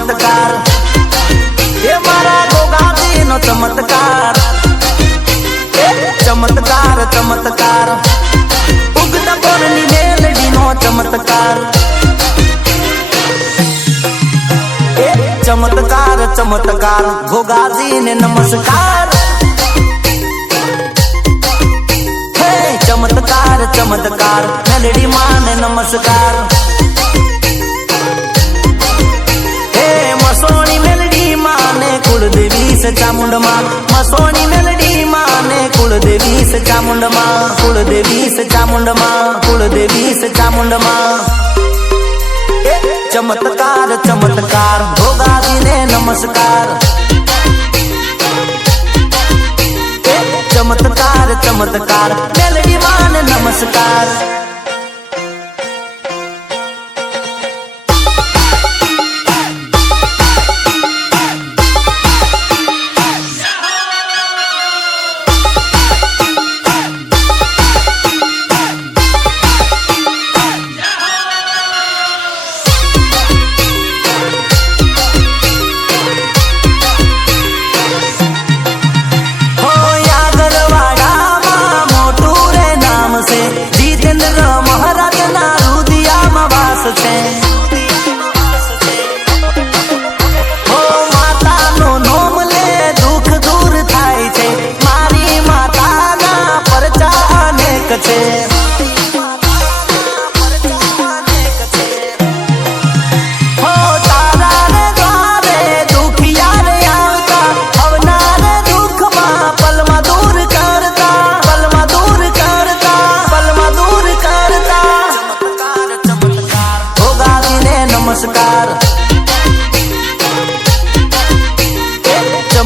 ચમત્કાર એ મારા ગોગાજીનો ચમત્કાર ચમત્કાર ચમત્કાર ઉગતા કોરની મેલડીનો ચમત્કાર ચમત્કાર ચમત્કાર ગોગાજીને નમસ્કાર હે ચમત્કાર ચમત્કાર મેલડી માને નમસ્કાર હે મસોણી મેલડી માને કુળદેવી સે ચામુંડમાં મસોણી મેલડી માને કુળદેવી સે ચામુંડમાં કુળદેવી સે ચામુંડમાં કુળદેવી સે ચામુંડમાં ચમત્કાર ચમત્કાર ભોગાજીને નમસ્કાર ચમત્કાર ચમત્કાર મેલડી માને નમસ્કાર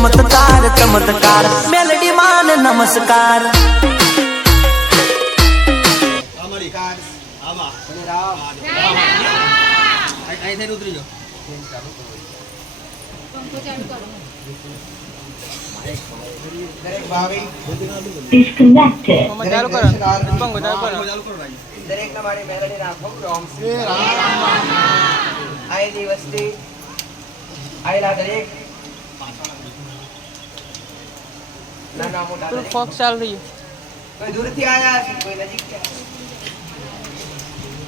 ચમત્કાર ચમત્કાર મેલડી માને નમસ્કાર Disconnected. દરેક તમારી મેલડી રાખો ઓમ શ્રી રામ આયેલી વસ્તી આયેલા દરેક નાના મોટા તો ફોક ચાલ રહી કોઈ દૂરથી આયા છે કોઈ નજીક છે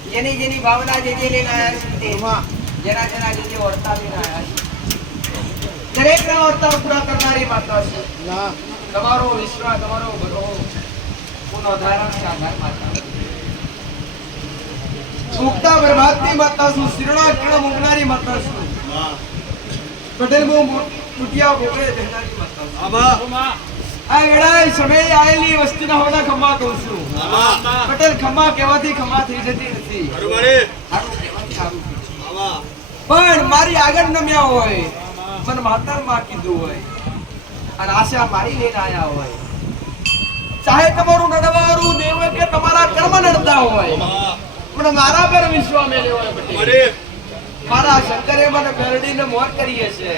જેની જેની ભાવના જે જે લઈને આયા છે તે જેના જેના જે જે વર્તા લઈને આયા છે દરેકના વર્તા પૂરા કરનારી માતા છે તમારો વિશ્વાસ તમારો ભરો પુનઃ ધારણ છે આધાર માતા મુક્તા બરબાદની માતા છું શિરણા કિરણ મુકનારી માતા છું પટેલ મો મુટિયા બોગડે દેનારી માતા છું આ વેળાએ સમય આયેલી વસ્તીના હોના ખમ્મા કહું છું પટેલ ખમ્મા કહેવાથી ખમ્મા થઈ જતી નથી સારું કહેવાથી સારું પણ મારી આગળ નમ્યા હોય મને માતરમાં કીધું હોય અને આશા મારી લઈને આયા હોય ચાહે તમારું નડવારું દેવ કે તમારા કર્મ નડતા હોય પણ મારા પર વિશ્વાસ મેલ્યો હોય પટેલ મારા શંકરે મને મેરડીને મોર કરી છે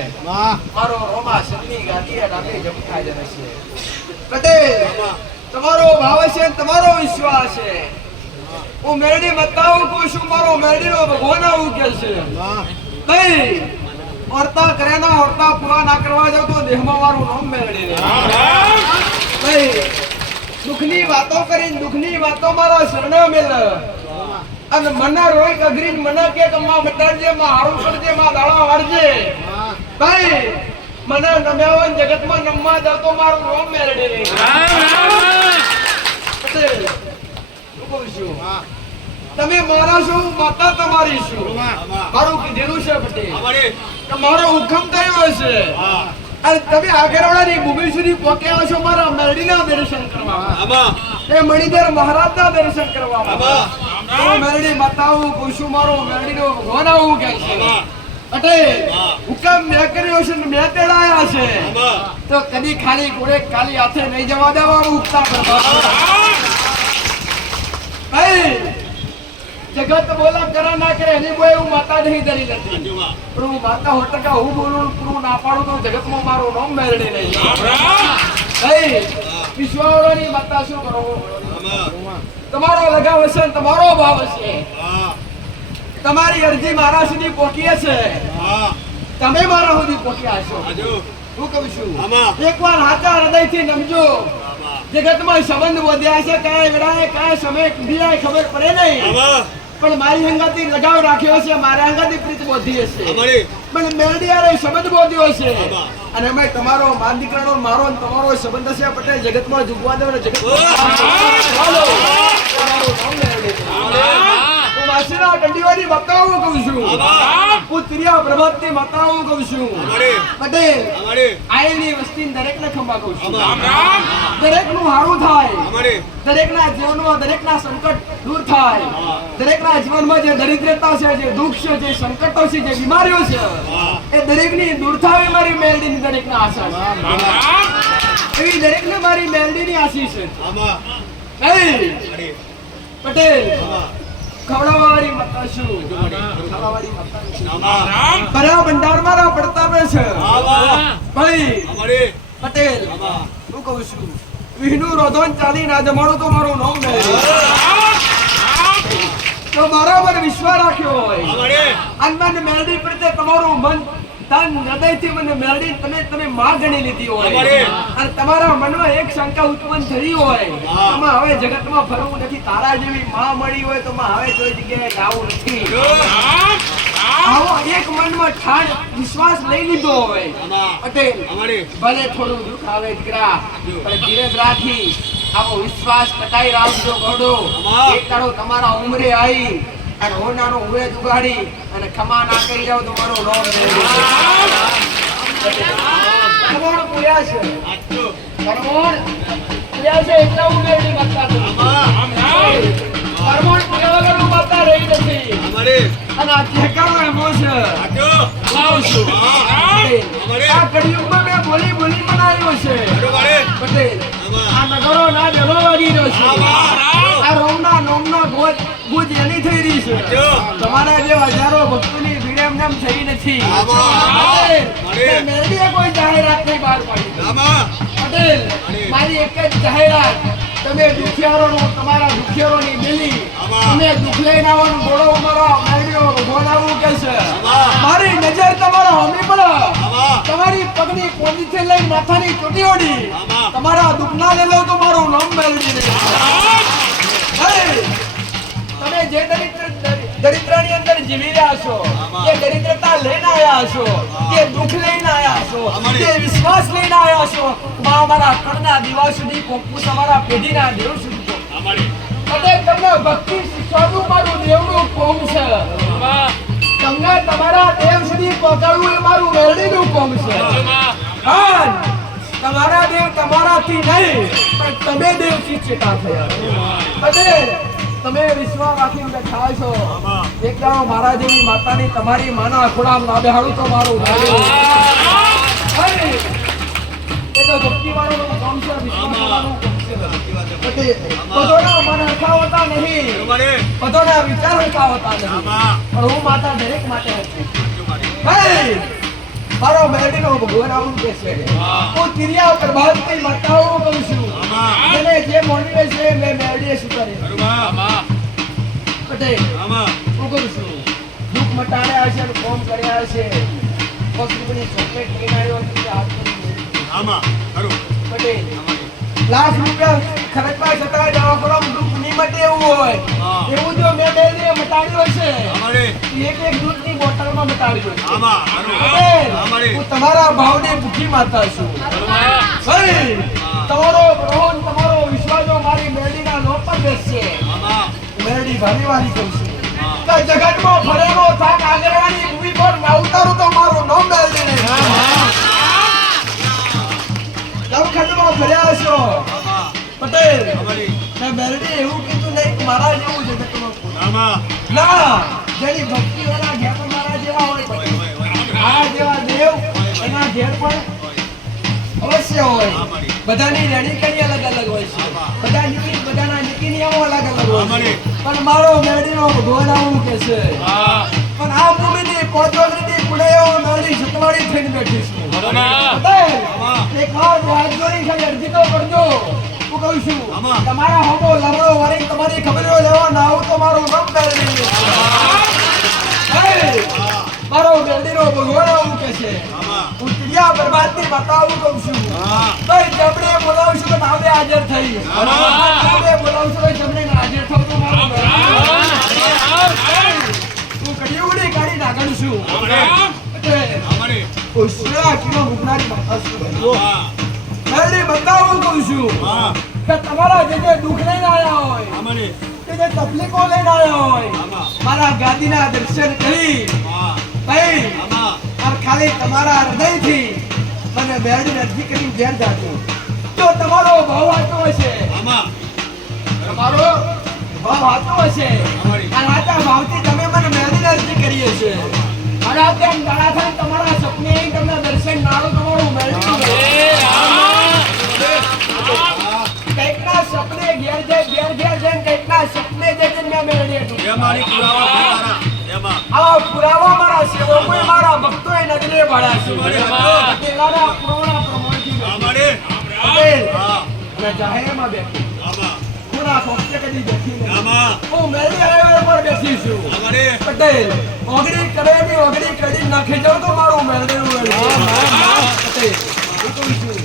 મારો રોમા શની ગાદીએ ડાબે જમખા જરે છે પટેલ તમારો ભાવ છે તમારો વિશ્વાસ છે હું મેરડી મતાવું કોઈ શું મારો મેરડીનો ભગવાન આવું કે છે નહીં ઓરતા કરેના ઓરતા પૂરા ના કરવા જાવ તો દેહમાં મારું નામ મેરડી ને નહીં દુખની વાતો કરીને દુખની વાતો મારા શરણે મેલ અને મના રોય અગ્રીન મના કે કમ્મા બટાડજે માં હારું કરજે માં દાળા વાળજે ભાઈ મને નમ્યાવન જગતમાં નમવા દો તો મારું રોમ મેરડે રે તમે મારા છો માતા તમારી છો મારું કીધેલું છે પટેલ મારો હુકમ થયો છે અને તમે આગળવાળાની ભૂમિ સુધી પહોંચ્યા છો મારા મેરડીના દર્શન કરવા એ મણિધર મહારાજના દર્શન કરવા મેરડી માતાઓ કુશુ મારો મેરડીનો ભગવાન આવું કે છે પટેલ હુકમ મેં કર્યો છે ને મેં તેડાયા છે તો કદી ખાલી ઘોડે ખાલી હાથે નહીં જવા દેવા ઉગતા ભાઈ જગત બોલા કરા ના કરે એની કોઈ હું માતા નહીં ધરી નથી પણ હું માતા હોટકા હું બોલું પૂરું ના પાડું તો જગતમાં મારું નામ મેરડી નહીં ભાઈ વિશ્વાવાળાની માતા શું કરો તમારો લગાવ હશે તમારો ભાવ હશે તમારી અરજી મારા સુધી પહોંચી છે તમે મારા સુધી પહોંચ્યા છો. હું કહું છું એકવાર હાચા હૃદયથી નમજો. જગતમાં સંબંધ વધ્યા છે, કાંઈ વેળાએ કાંઈ સમય કીધીલાય ખબર પડે નહીં. પણ મારી હંગાથી લગાવ રાખ્યો છે, મારા હંગાથી પ્રીત બોધી હશે. પણ મેલડી હારે સંબંધ બોધ્યો છે. અને અમે તમારો માર દીકરાનો મારો અને તમારો સંબંધ હશે. પટેલ જગતમાં જુગવા દો ને જગતમાં ચાલો. તમારું નામ મેલડી. હું વાસીના દંડીવાળી માતાઓ કહું છું. હું તિરિયા પ્રભાતની માતાઓ કહું છું. પટેલ આયેલી વસ્તી દરેકને ખંભા કહું છું. દરેકનું હારું થાય, દરેકના જીવનમાં દરેકના સંકટ દૂર થાય. દરેકના જીવનમાં જે દરિદ્રતા છે, જે દુઃખ છે, જે સંકટો છે, જે બીમારીઓ છે, એ દરેકની દૂર થાય મારી મેલડીની દરેકના આશા છે. એવી દરેકને મારી મેલડીની આશીષ છે. પટેલ ખવડાવવાળી માતા છું. ખવડાવવાળી માતા છું. ભરા ભંડાર મારા પડતાપે છે. ભાઈ પટેલ હું કહું છું, વિષ્ણુ રોધન ચાલી ના જમાડું તો મારું નામ મેળવી. તો બરાબર વિશ્વાસ રાખ્યો હોય અને મને મેલડી પ્રત્યે તમારું મન તન હૃદયથી મને મેલડી તમે માં ગણી લીધી હોય અને તમારા મનમાં એક શંકા ઉત્પન્ન થઈ હોય, આમાં હવે જગતમાં ફરવું નથી, તારા જેવી માં મળી હોય તો હવે કોઈ જગ્યાએ જાવું નથી. આવો એક મનમાં ઠાણ વિશ્વાસ લઈ લીધો હોય પટેલ, ભલે થોડું દુઃખ આવે દીકરા પણ ધીરજ રાખી આવો વિશ્વાસ ટકાઈ રાખજો. ગોડો એક દાડો તમારા ઉંમરે આવી અને હોનાનો ઉભે દુગાડી અને ખમા ના કરી જાવ તો મારો નામ ખમણ પૂર્યા છે. ખમણ પૂર્યા છે એટલા હું મેળવી માગતા છું. ખમણ પૂર્યા વગર હું માગતા રહી નથી. અને આ ઠેકાણો એમો છે. લાવું છું. આ કળિયુગમાં મેં બોલી બનાવ્યો છે. પટેલ આ નગરો ના ડરો વાગી રહ્યો છે. આ રોમના નોમના ગુજ એની થઈ રહી છે. તમારા જેવા હજારો ભક્તોની ભીડ એમ થઈ નથી. મેલડીએ કોઈ જાહેરાત નહીં બહાર પાડી. પટેલ મારી એક જ જાહેરાત, તમે દુખિયારો તમારા દુખિયારોની મિલી તમે દુખ લઈને આવવાનું ગોળો અમારો મેલડીઓ ભગવાન આવવું કે છે. મારી નજર તમારા હોમી પર તમારી પગની પોંજીથી લઈને માથાની ચોટી ઓડી તમારા દુઃખ ના લેલો તો મારું નામ મેલડી નહીં. તમે જે દરિદ્રની અંદર જીવી રહ્યા છો, જે દરિદ્રતા લઈને આવ્યા છો, જે દુઃખ લઈને આવ્યા છો, જે વિશ્વાસ લઈને આવ્યા છો, અમારા કણના દિવા સુધી પહોંચવું, તમારા પેઢીના દેવ સુધી પહોંચવું. તમને ભક્તિ શીખવાનું મારું દેવનું કોમ છે. તમને તમારા દેવ સુધી પહોંચાડવું એ મારું મેલડીનું કોમ છે. તમારા દેવ તમારાથી નહીં પણ તમે દેવથી ચેતા થયા. તમે વિશ્વાસ રાખીને બેઠા છો. એક દાડો મારા જેવી માતાની તમારી માના ખોળામાં ના બેહાડું તો મારું એ તો ભક્તિ વાળાનું કામ છે. વિશ્વાસવાળાનું કામ છે. બધાના મન હરખા હોતા નહીં, બધાના વિચાર હરખા હોતા નહીં, પણ હું માતા દરેક માટે હતી. મારો મેલડીનો ભગવાન આવું કે છે. હું તિરિયા પ્રભાતની માતાઓ કહું છું. મને જે મોનવે છે મેં મેલડીએ સ્વીકારી. પટેલ હું કહું છું, દુઃખ મટાડ્યા છે, કોમ કર્યા છે, પક્ષની ચોકલેટ લઈને આવ્યો પટેલ. લાખ રૂપિયા ખર્ચવા છતાં દવાખાનામાં દુઃખ નહીં મટે એવું હોય એવું જો મેં મેલડીએ મટાડ્યો છે. એક દૂધની બોટલમાં મટાડ્યો છે. હું તમારા ભાવની ભૂખી માતા છું. તમારો રોહન તમારો વિશ્વાસો મારી મેલડીના લોક પર બેસશે. મેલડી ભાલીવાળી કહું છું. જગતમાં ફરેલો થાક આગળવાની ભૂમિ પર ઉતારું તો મારું નામ મેલડી નહીં. નવખંડમાં ફર્યા છો પટેલ. મેં મેલડી એવું કીધું નહીં કે મારા જેવું જગતમાં ના, જેની ભક્તિ વાળા ઘેર મારા જેવા હોય આ જેવા દેવ એના ઘેર પણ અવશ્ય હોય. બધાની રણીકણી અલગ અલગ હોય છે. બધાના નીતિ નિયમો અલગ અલગ હોય છે. પણ મારો મેલડીનો ભગવાન આવું કે છે. પણ આ ભૂમિની પોચોગરીની પુડાયો મેલડી સતવાડી થઈને બેઠી છું. એક વાર રાજ્યોની ખાલી અરજી તો કરજો. હું કહું છું તમારા હોમો લમડો વાળી તમારી ખબરો લેવા ના આવું તો મારું નામ મેલડી. મારો મેલડીનો ભગવાન આવું કે છે હું ક્રિયા બરબાદની બતાવું કહું છું તો જમણે બોલાવશું તો નામે હાજર થઈ નામે બોલાવશું તો જમણે હાજર થવું તો મારું હું કડિયુડી કાઢી નાખું છું ઉસરા કિલો મુકનારી માતા છું મેલડી બતાવું કહું છું કે તમારા જે દુઃખ લઈને આવ્યા હોય કે જે તકલીફો લઈને આવ્યા હોય મારા ગાદીના દર્શન કરી ભાઈ ખાલી તમારા હૃદયથી મને મેળવી અરજી કરી ઘેર જાજો જો તમારો ભાવ આતો હશે તમારો ભાવ આતો હશે અને આતા ભાવથી તમે મને મેળવી અરજી કરી હશે અને આ તેમ દાડા થાય તમારા સપને તમને દર્શન નાળો તમારું મેળવી કંઈકના સપને ઘેર જઈને કંઈકના સપને મેં મેળવી હતું આ પુરાવા મારા સેવકોએ મારા ભક્તોએ નગરે ભાળ્યા છે તેલાના પુરાણા પ્રમાણથી અને જાહેરમાં બેઠી પૂરા ભક્તે કદી બેઠી નહીં હું મેલી હાઈવે પર બેઠી છું પટેલ ઓગળી કરેલી ઓગળી કડી નાખી જાઉં તો મારું મેલડીનું પટેલ હું કહું છું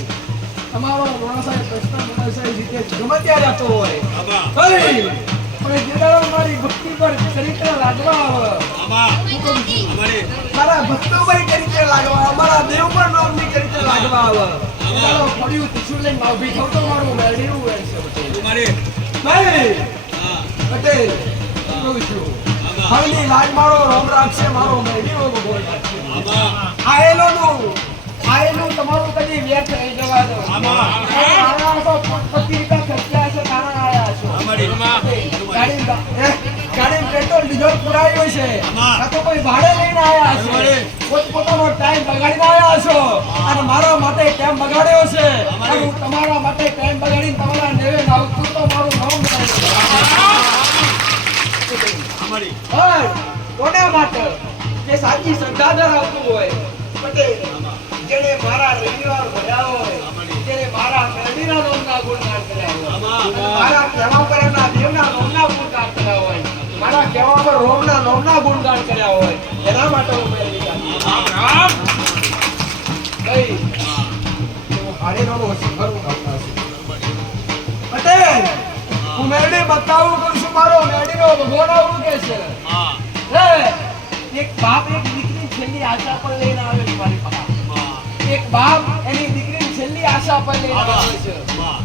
તમારો મોણાસાહેબ કૃષ્ણ જીતે ગમે ત્યાં જતો હોય પણ જેદારો મારી ભક્તિ પર ચરિત્ર લાગવા આવે મારા ભક્તો પર ચરિત્ર લાગવા અમારા દેવ પર નામની ચરિત્ર લાગવા આવે જેદારો પડ્યું તીસું લઈને માવભી થવું તો મારું મેળવીનું હોય છે પટેલ કહું છું હવની લાજ મારો રોમ રાખશે મારો મેળવીનો ભગવાન રાખશે આયેલું તમારું કદી વ્યર્થ નહીં જવા દો મારા તો પોતપોતી રીતે ખર્ચ્યા છે તારા આયા છો ગાડી પેટ્રોલ ડીઝલ પુરાવ્યું છે આ તો કોઈ ભાડે લઈને આયા છે પોતપોતાનો ટાઈમ બગાડીને આયા છો અને મારા માટે ટાઈમ બગાડ્યો છે અને હું તમારા માટે ટાઈમ બગાડીને તમારા નેવે આવતું તો મારું નામ કોના માટે જે સાચી શ્રદ્ધા ધરાવતું હોય પટેલ જેને મારા રવિવાર ભર્યા હોય જેને મારા મેળવીના નામના ગુણગાન કર્યા હોય મારા કહેવા પર એમના દેવના નામના ગુણગાન કર્યા હોય મારા કહેવા પર રોમના નામના ગુણગાન કર્યા હોય એના માટે હું મેળવી રામ ભાઈ હું હારેનો શિખર કરતા છું પટેલ હું મેળવી બતાવું કરું છું મારો મેળવીનો ભગવાન આવું કે છે એક બાપ એક દીકરી છેલ્લી આશા પર લઈને આવે છે મારી પાસે એક બાપ એની દીકરીની છેલ્લી આશા પર લઈને આવે છે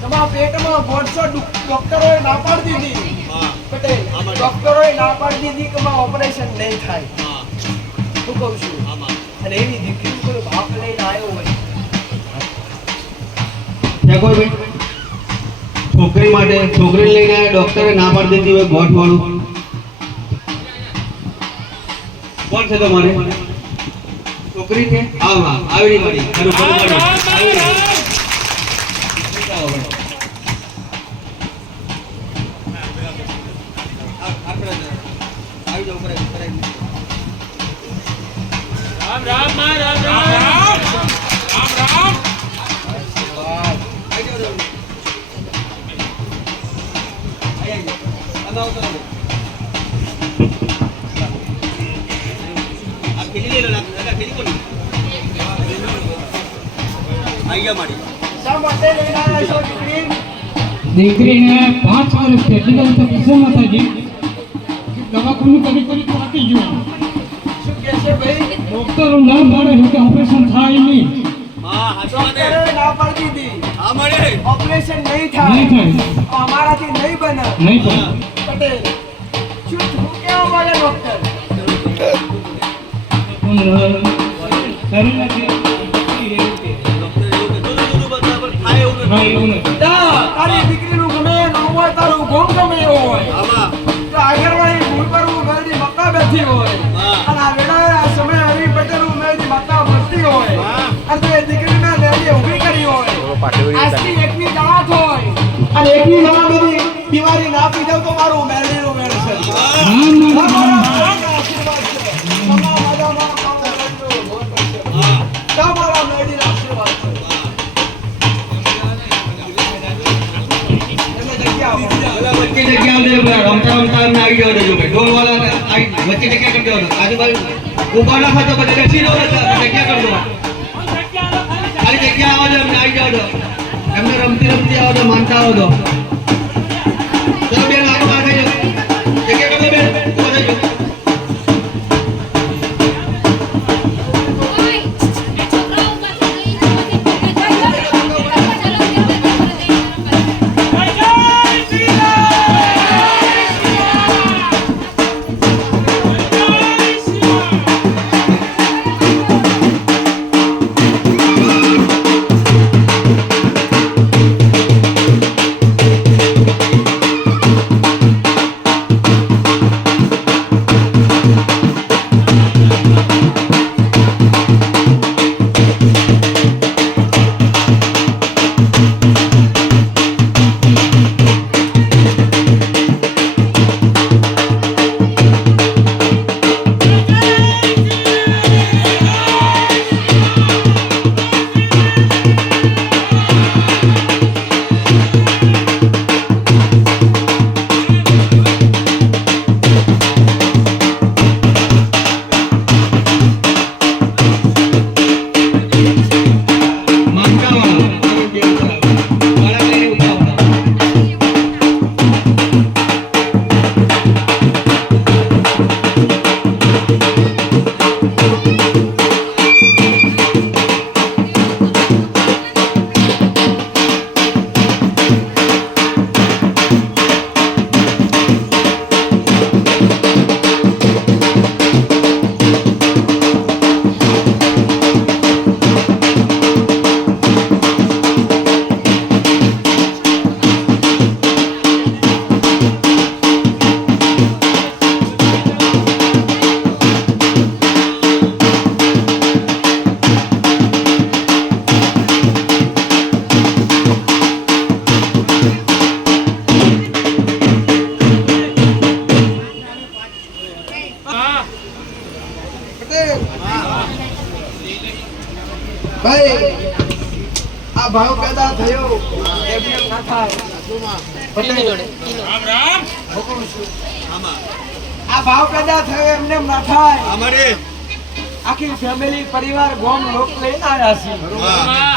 તમારા પેટમાં ગોળસો ડોક્ટરોએ ના પાડી દીધી પટેલ ડોક્ટરોએ ના પાડી દીધી કે ઓપરેશન નહીં થાય હું કહું છું અને એવી દીકરી કોઈ બાપ લઈને આવ્યો હોય છોકરી માટે છોકરી લઈને આવ્યા ડોક્ટરે ના પાડી દીધી હોય ગોઠ વાળું કોણ છે તમારે છોકરી છે હા આવી મળી ખરું રામ રામ રામ રામ રામ દીકરીને 5 વર્ષ કેટલી તો કિસ્સો માતાજી દવાખાનું કરી તો આપી ગયો શું કહે છે ભાઈ ડોક્ટરો ના પાડે છે કે ઓપરેશન થાય નહીં ડોક્ટરે ના પાડી દીધી ઓપરેશન નહીં થાય નહીં થાય અમારાથી નહીં બને નહીં થાય પટેલ શું કેવા માંગે ડોક્ટર તારી દીકરીનું ગમે નામ હોય તારું ગોમ ગમે એવો હોય તો આગળવાળી ભૂલ પર હું મેળવી મક્કા બેઠી હોય અને આ વેળાએ આ સમય હરી પટેલ હું મેળવી મક્કા ભરતી હોય અને તે દીકરીના લેડી ઊભી કરી હોય આજથી એકની દાંત હોય અને એકની દાંત બધી બીમારી ના પી જાવ તો મારું મેળવીનું મેળ છે તમારા મેળવીના આશીર્વાદ છે વચ્ચે જગ્યા રમતા રમતા આવી જવા દેજો ઢોલ વાળા વચ્ચે જગ્યા કરી દેવાનો આજુબાજુ ઊભા ના થતો બધા બેસી રહો જગ્યા કરી દો ખાલી જગ્યા આવો દો એમને આવી જાવ દો એમને રમતી રમતી આવો દો માનતા આવો દો ચલો બેન આગળ આવી જાઓ જગ્યા કરી દો બેન ઊભા થઈ જાઓ ભાઈ આ ભાવ પેદા થયો એમને ના થાય પટેલ રામ રામ હુકમ છું આ ભાવ પેદા થયો એમને ના થાય અમારે આખી ફેમિલી પરિવાર ગોમ લોક લઈને આવ્યા છે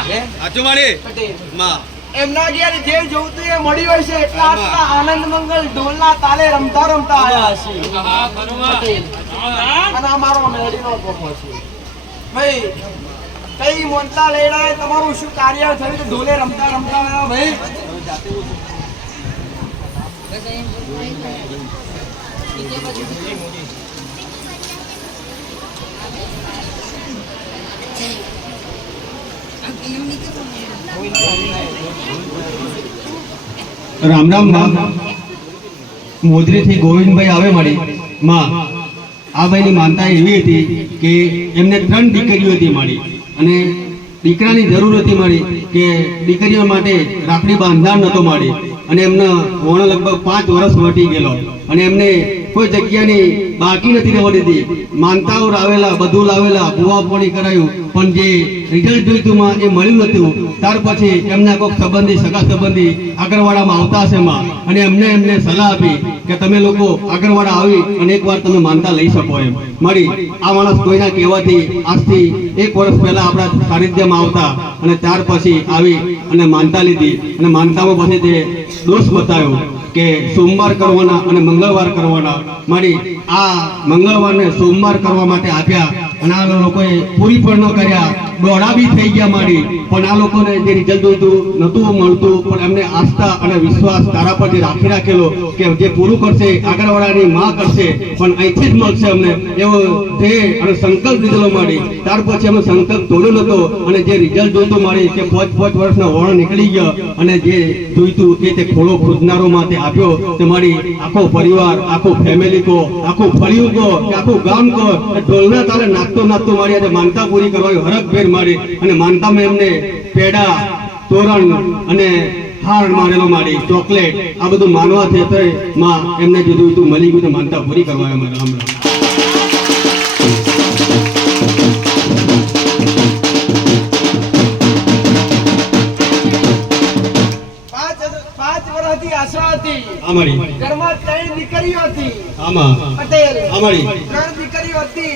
હે આચો મારી પટેલ માં એમના ઘેર જે જોતું એ મળી હોય છે એટલા આટલા આનંદ મંગલ ઢોલના તાલે રમતા રમતા આવ્યા છે હા બરોબર પટેલ રામ રામ અને અમારો મેળીનો કોપો છે ભાઈ કઈ મોનતા લેડાએ તમારું શું કાર્ય થયું તો ઢોલે રમતા રમતા આવ્યા ભાઈ રામ રામ માં મોદરી થી ગોવિંદભાઈ આવે મળી માં આ ભાઈની માનતા એવી હતી કે એમને 3 દીકરીઓ હતી મળી અને દીકરાની જરૂર હતી મળી કે દીકરીઓ માટે રાખડી બાંધનાર નતો મળી અને એમને વણ લગભગ 5 વર્ષ વટી ગયેલો અને એમને કોઈ જગ્યાની બાકી નથી રહેવા દીધી માનતાઓ લાવેલા બધું લાવેલા ભૂવા પોણી કરાયું પણ જે રિઝલ્ટ જોઈતું માં એ મળ્યું નતું ત્યાર પછી એમના કોઈક સંબંધી સગા સંબંધી આગળવાડામાં આવતા હશે માં અને એમને સલાહ આપી કે તમે લોકો આગળવાડા આવી અને એકવાર તમે માનતા લઈ શકો એમ મળી આ માણસ કોઈના કહેવાથી આજથી 1 વર્ષ પહેલા આપણા સાનિધ્યમાં આવતા અને ત્યાર પછી આવી અને માનતા લીધી અને માનતામાં પછી તે દોષ બતાવ્યો કે સોમવાર કરવાના અને મંગળવાર કરવાના મળી આ મંગળવારને સોમવાર કરવા માટે આપ્યા અને આ લોકોએ પૂરી પણ ન કર્યા દોડા બી થઈ ગયા મળી પણ આ લોકોને જે રિઝલ્ટ જોઈતું નતું મળતું પણ એમને આસ્થા અને વિશ્વાસ તારા પર જે રાખી રાખેલો કે જે પૂરું કરશે આગળવાળાની માં કરશે પણ અહીંથી જ મળશે અમને એવો ધ્યેય અને સંકલ્પ લીધેલો મળી ત્યાર પછી અમે સંકલ્પ તોડ્યો નતો અને જે રિઝલ્ટ જોઈતું મળી કે 5 વર્ષનો વણ નીકળી ગયો અને જે જોઈતું એ તે ખોળો ખોદનારોમાં તે આપ્યો તે મળી આખો પરિવાર આખું ફેમિલી કો આખું ફળિયું કો કે આખું ગામ કો ઢોલના તાલે નાચતો મળી અને માનતા પૂરી કરવાની હરખભેર મળી અને માનતામાં એમને પેડા તોરણ અને હાર મારેલો મારી ચોકલેટ આ બધું માનવા છે માં એમને જે જોઈતું મળી ગયું માનતા પૂરી કરવા અમારે રામ રામ પાંચ વર્ષથી આશા હતી અમારી ઘરમાં 3 દીકરીઓ હતી આમાં પટેલ અમારી 3 દીકરીઓ હતી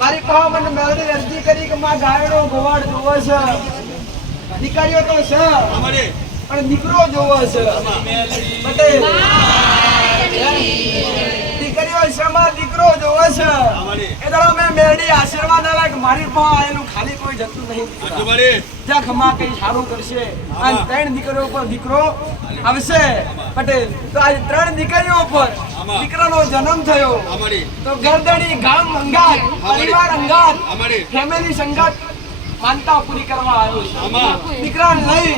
મારી પાસે મને મેલડી અરજી કરી કે માં ગાયનો ગોવાડ જોવો છે દીકરીઓ તો છે અમારે પણ દીકરો જોવો છે પટેલ દીકરીઓ છે માં દીકરો જોવો છે એ દાડો મેં મેલડી આશીર્વાદ આલ્યા કે મારી પાસે આયેલું ખાલી કોઈ જતું નહીં અમારે જ્યાં ખમા કઈ સારું કરશે અને 3 દીકરીઓ પર દીકરો આવશે પટેલ તો આજ 3 દીકરીઓ પર દીકરાનો જન્મ થયો અમારે તો ગરદણી ગામ અંગાત પરિવાર અંગાત અમારે ફેમિલી સંગાત માનતા પૂરી કરવા આવ્યો આમાં. છે દીકરાને લઈ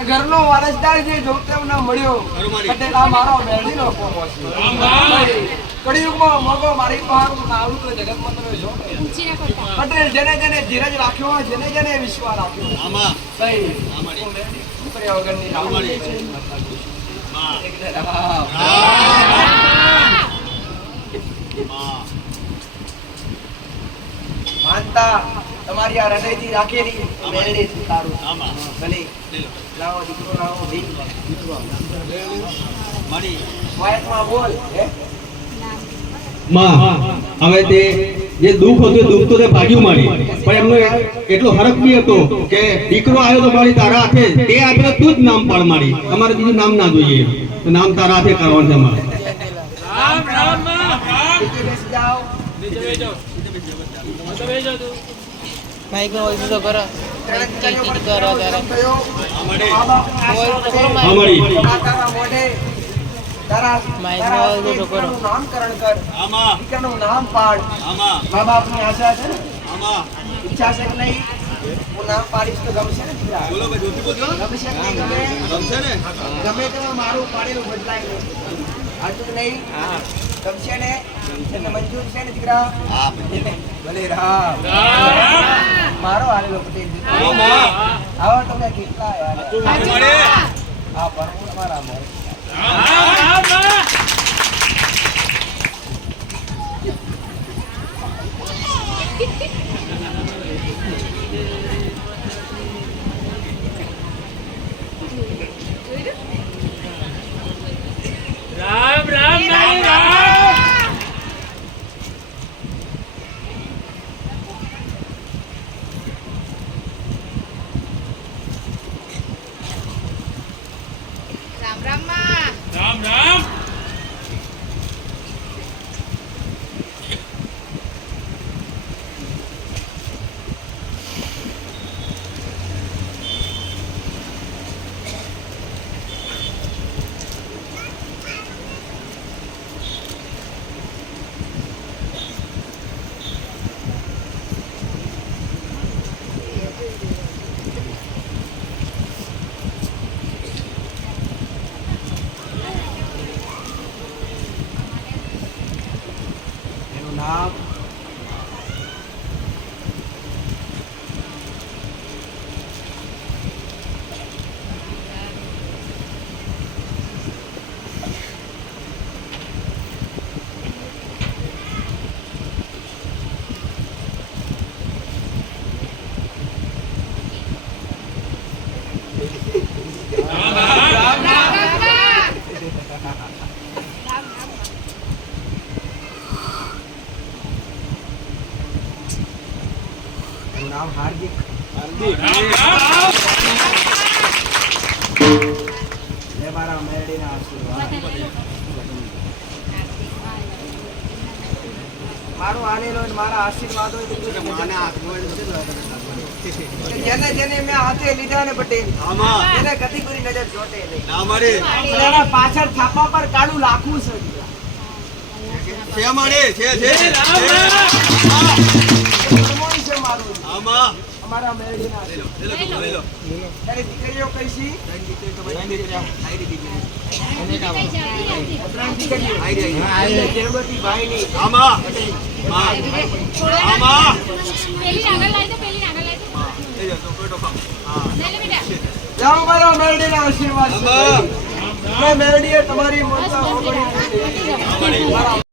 એ ઘરનો વારસદાર જે જોતેવને મળ્યો ખરું પટેલ આ મારો મેળડીનો કોમો છે કળિયુગમાં મોગો મારી પાસે આવડું તો જગતમાં તમે જો પટેલ જેને જેને ધીરજ રાખ્યો જેને જેને વિશ્વાસ રાખ્યો આમાં ભાઈ અમારે ઉપર્યા વગરની અમારે રામ. માનતા તમારી આ હૃદયથી રાખેલી મેળડી સ્વીકારું છું. આમાં ભલે લાવો દીકરો લાવો ભઈ મારી વાયતમાં બોલ હે માં હવે તે જે દુઃખ હતું એ દુઃખ તો તે ભાગ્યું મારી પણ એમનો એટલો હરખ બી હતો કે દીકરો આવ્યો તો મારી તારા હાથે તે આપે તો તું જ નામ પાડ મારી અમારે બીજું નામ ના જોઈએ તો નામ તારા હાથે કરવાનું છે મારે રામ રામ રામ નીચે બેસી જાઓ નીચે બેસજો નીચે બેસજો તું માઈક નો વોઇસ તો કરો ત્રણ દીકરીઓ પર કરો તારે થયો. અમારે મા બાપની આશા છે. હા મારી તારા મોઢે તારા માઈક તારા નો વોઇસ તો કરો દીકરાનું નામકરણ કર આમાં દીકરાનું નામ પાડ આમાં મા બાપની આશા છે ને આમાં ઈચ્છા છે કે નહીં હું નામ પાડીશ તો ગમશે ને દીકરા? બોલો ભાઈ જોતી બોલો ગમશે કે નહીં ગમે? ગમશે ને ગમે તેમાં મારું પાડેલું બદલાય નહીં હાચું કે નહીં ગમશે ને એટલે મંજૂર છે ને દીકરા હા ભલે રામ મારો હાલેલો પટેલ દીકરો. આમાં આવા તમે કેટલા યાર અમારે આ પરમું તમારા મોં. રામ રામ રામ રામ રામ રામ રામ રામ રામ એનું નામ એનું નામ હાર્દિક લે મારા મેરડીના આશીર્વાદ મારો આલેલો ને મારા આશીર્વાદ હોય તો મને જેને જેને મેં હાથે લીધા ને પટેલ આમાં એને કદી કોઈ નજર જોતે નહીં અમારે એના પાછળ થાપા પર કાળું લાખું છે છે અમારે છે ધર્મોય છે મારું આમાં અમારા મેરડીના આશીર્વાદ. લઈ લો તારી દીકરીઓ કઈ છી? ત્રણ દીકરીઓ. જેણબતી ભાઈની. આમાં આમાં પેલી આગળ લાવી દો પેલી આગળ લાવી દો લઈ જાઓ તો કોઈ ટોકા હા લઈ લે બેટા જાઓ મારા મેરડીના આશીર્વાદ છે. આમાં મેં મેરડીએ તમારી મોટા ઓગળી અમારે